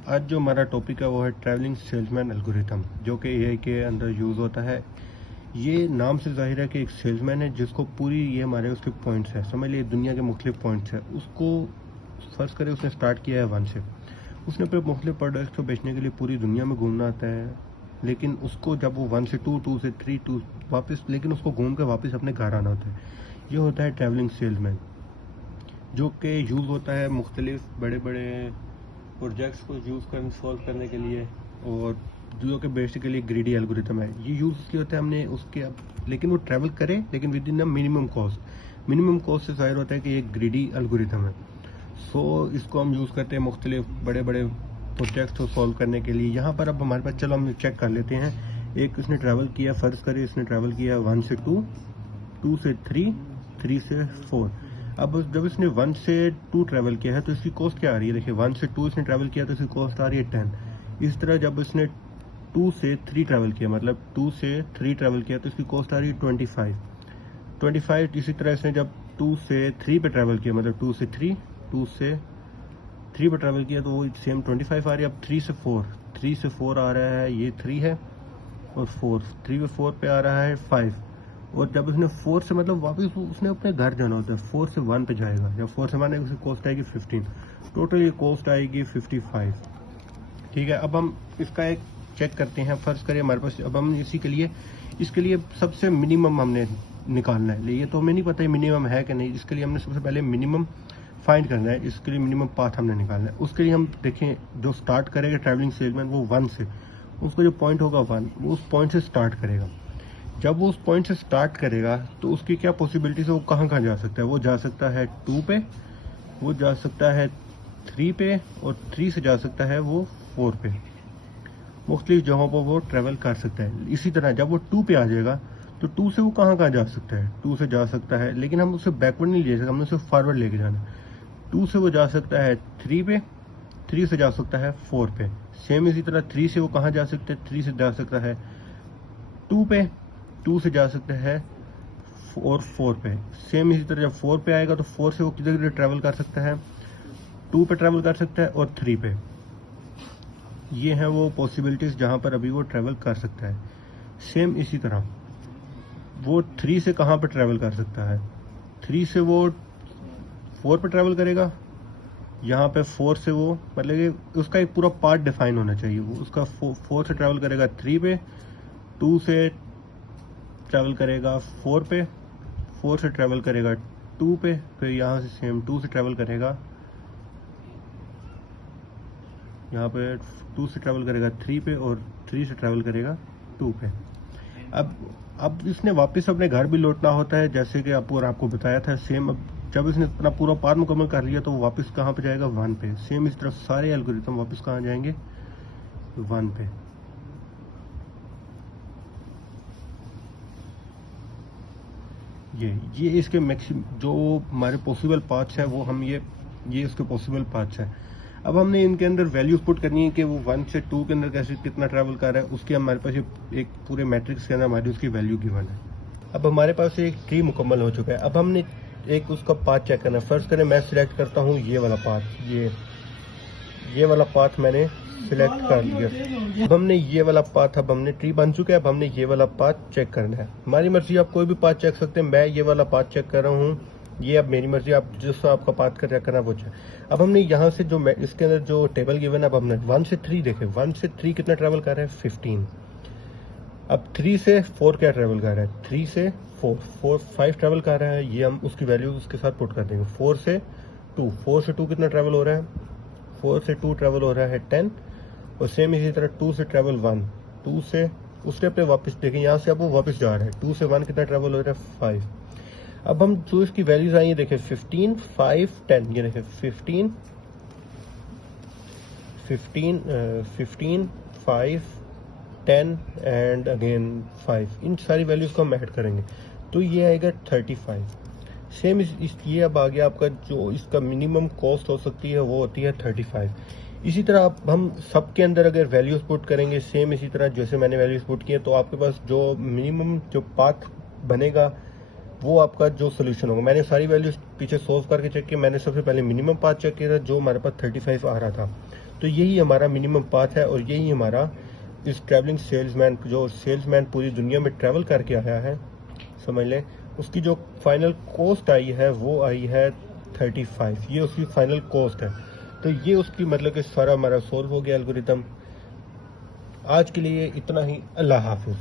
आज जो हमारा टॉपिक है वो है ट्रैवलिंग सेल्समैन एल्गोरिथम, जो कि एआई के अंदर यूज़ होता है। ये नाम से जाहिर है कि एक सेल्समैन है जिसको पूरी ये हमारे उसके पॉइंट्स है, समझ लिए दुनिया के मुख्तलिफ पॉइंट्स है। उसको फर्ज करें उसने स्टार्ट किया है 1 से। उसने अपने मुख्तलिफ प्रोडक्ट्स को बेचने के लिए पूरी दुनिया में घूमना आता है, लेकिन उसको जब वो 1 से 2, 2 से 3, 2 वापस, लेकिन उसको घूम के वापस अपने घर आना होता है। ये होता है ट्रैवलिंग सेल्समैन, जो कि यूज़ होता है मुख्तलिफ बड़े बड़े प्रोजेक्ट्स को यूज़ कर सॉल्व करने के लिए, और जो कि बेसिकली ग्रीडी एल्गोरिथम है। ये यूज़ उसकी होता है हमने उसके अब, लेकिन वो ट्रैवल करे लेकिन with in the minimum cost. Minimum cost से जाहिर होता है कि ये ग्रीडी एल्गोरिथम है। सो इसको हम यूज़ करते हैं मुख्तलिफ बड़े बड़े प्रोजेक्ट्स को सॉल्व करने के लिए। यहाँ पर अब हमारे पास, चलो हम चेक कर लेते हैं। एक इसने ट्रैवल किया, फ़र्ज़ करें इसने ट्रैवल किया 1 से 2, 2 से 3, 3 से 4। अब जब इसने 1 से 2 ट्रैवल किया है तो इसकी कॉस्ट क्या आ रही है? देखिए 1 से 2 इसने ट्रैवल किया तो इसकी कॉस्ट आ रही है 10। इस तरह जब इसने 2 से 3 ट्रैवल किया, मतलब 2 से 3 ट्रैवल किया तो इसकी कॉस्ट आ रही है 25। इसी तरह इसने जब 2 से 3 पे ट्रैवल किया, मतलब 2 से 3, 2 से 3 पे ट्रैवल किया तो वो सेम 25 आ रही है। अब 3 से 4 आ रहा है, ये 3 है, और 4, 3 पे 4 पे आ रहा है 5। और जब उसने 4 से, मतलब वापस उसने अपने घर जाना होता है, 4 से 1 पे जाएगा। जब 4 से 1 है उसकी कॉस्ट आएगी 15। टोटल ये कॉस्ट आएगी 55। ठीक है, अब हम इसका एक चेक करते हैं। फर्ज करिए हमारे पास, अब हम इसके लिए सबसे मिनिमम हमने निकालना है। ये तो हमें नहीं पता है मिनिमम है कि नहीं। इसके लिए हमने सबसे पहले मिनिमम फाइंड करना है। इसके लिए मिनिमम पाथ हमने निकालना है। उसके लिए हम देखें, जो स्टार्ट करेगा ट्रैवलिंग सेल्समैन वो 1 से, उसका जो पॉइंट होगा 1, वो उस पॉइंट से स्टार्ट करेगा। जब वो उस पॉइंट से स्टार्ट करेगा तो उसकी क्या पॉसिबिलिटीज है, वो कहाँ कहाँ जा सकता है? वो जा सकता है 2 पे, वो जा सकता है 3 पे, और 3 से जा सकता है वो 4 पे। मुख्तलिफ जगहों पर वो ट्रैवल कर सकता है। इसी तरह जब वो 2 पे आ जाएगा तो 2 से वो कहाँ कहाँ जा सकता है? 2 से जा सकता है, लेकिन हम उसे बैकवर्ड नहीं ले सकते, हमने उसे फॉरवर्ड लेके जाना। 2 से वो जा सकता है 3 पे, 3 से जा सकता है 4 पे। सेम इसी तरह 3 से वो कहाँ जा सकता है? 3 से जा सकता है 2 पे, 2 से जा सकते हैं 4 पे। सेम इसी तरह जब 4 पे आएगा तो 4 से वो किधर किधर ट्रैवल कर सकता है? 2 पे ट्रैवल कर सकता है और 3 पे। ये हैं वो पॉसिबिलिटीज़ जहाँ पर अभी वो ट्रैवल कर सकता है। सेम इसी तरह वो 3 से कहाँ पर ट्रैवल कर सकता है? 3 से वो 4 पे ट्रैवल करेगा। यहाँ पे 4 से वो, मतलब कि उसका एक पूरा पार्ट डिफाइन होना चाहिए। वो उसका 4 से ट्रैवल करेगा 3 पे, 2 से ट्रैवल करेगा 4 पे, 4 से ट्रैवल करेगा 2 पे, फिर यहाँ से सेम 2 से ट्रैवल करेगा, यहाँ पे 2 से ट्रैवल करेगा 3 पे, और 3 से ट्रैवल करेगा 2 पे। अब इसने वापस अपने घर भी लौटना होता है, जैसे कि आपको बताया था। सेम अब जब इसने अपना पूरा पार मुकम्मल कर लिया तो वो वापस कहाँ पे जाएगा? 1 पे। सेम इस तरफ सारे एल्गोरिथम वापस कहाँ जाएंगे? 1 पे। ये इसके मैक्सिमम जो हमारे पॉसिबल पाथ्स हैं, वो हम ये इसके पॉसिबल पाथ्स हैं। अब हमने इनके अंदर वैल्यूज पुट करनी है कि वो 1 से 2 के अंदर कैसे कितना ट्रैवल कर रहा है। उसके हमारे पास ये एक पूरे मैट्रिक्स के अंदर हमारी उसकी वैल्यू गिवन है। अब हमारे पास एक ट्री मुकम्मल हो चुका है। अब हमने एक उसका पाथ चेक करना है। फर्स्ट करें मैं सिलेक्ट करता हूँ ये वाला पाथ, ये वाला पाथ मैंने सिलेक्ट कर लिया। अब हमने ये वाला पाथ, अब हमने ट्री बन चुका है। अब हमने ये वाला पाथ चेक करना है। हमारी मर्जी, आप कोई भी पाथ चेक सकते हैं। मैं ये वाला पाथ चेक कर रहा हूँ, ये अब मेरी मर्जी, आप जिस आपका पाथ कर चेक करना वो चेक। अब हमने यहाँ से जो इसके अंदर जो टेबल गिवन है, अब हमने 1 से 3 देखे। 1 से 3 कितना ट्रैवल कर रहा है? 15। अब 3 से 4 क्या ट्रैवल कर रहा है? 3 से 5 ट्रैवल कर रहा है। ये हम उसकी वैल्यू उसके साथ पुट कर देंगे। 4 से 2 कितना ट्रैवल हो रहा है? 4 से 2 ट्रैवल हो रहा है 10। और सेम इसी तरह 2 से ट्रैवल 1, 2 से उसके अपने वापस देखें, यहाँ से अब वो वापस जा रहा है। 2 से 1 कितना ट्रैवल हो रहा है? 5। अब हम जो इसकी वैल्यूज आई देखें, 15, 5, 10। ये देखें 15, 5, 10 एंड अगेन 5। इन सारी वैल्यूज को हम ऐड करेंगे तो ये आएगा 35। सेम ये अब आ गया आपका, जो इसका मिनिमम कॉस्ट हो सकती है वो होती है 35। इसी तरह आप हम सबके अंदर अगर वैल्यूज पुट करेंगे, सेम इसी तरह जैसे मैंने वैल्यूज पुट किए, तो आपके पास जो मिनिमम जो पाथ बनेगा वो आपका जो सोल्यूशन होगा। मैंने सारी वैल्यूज पीछे सोल्व करके चेक किया। मैंने सबसे पहले मिनिमम पाथ चेक किया था, जो हमारे पास 35 आ रहा था। तो यही हमारा मिनिमम पाथ है और यही हमारा इस ट्रैवलिंग सेल्समैन, जो सेल्समैन पूरी दुनिया में ट्रैवल करके आया है, समझ लें, उसकी जो फाइनल कॉस्ट आई है वो आई है 35। ये उसकी फाइनल कॉस्ट है। तो ये उसकी मतलब कि सारा हमारा सोल्व हो गया एल्गोरिथम। आज के लिए इतना ही। अल्लाह हाफिज।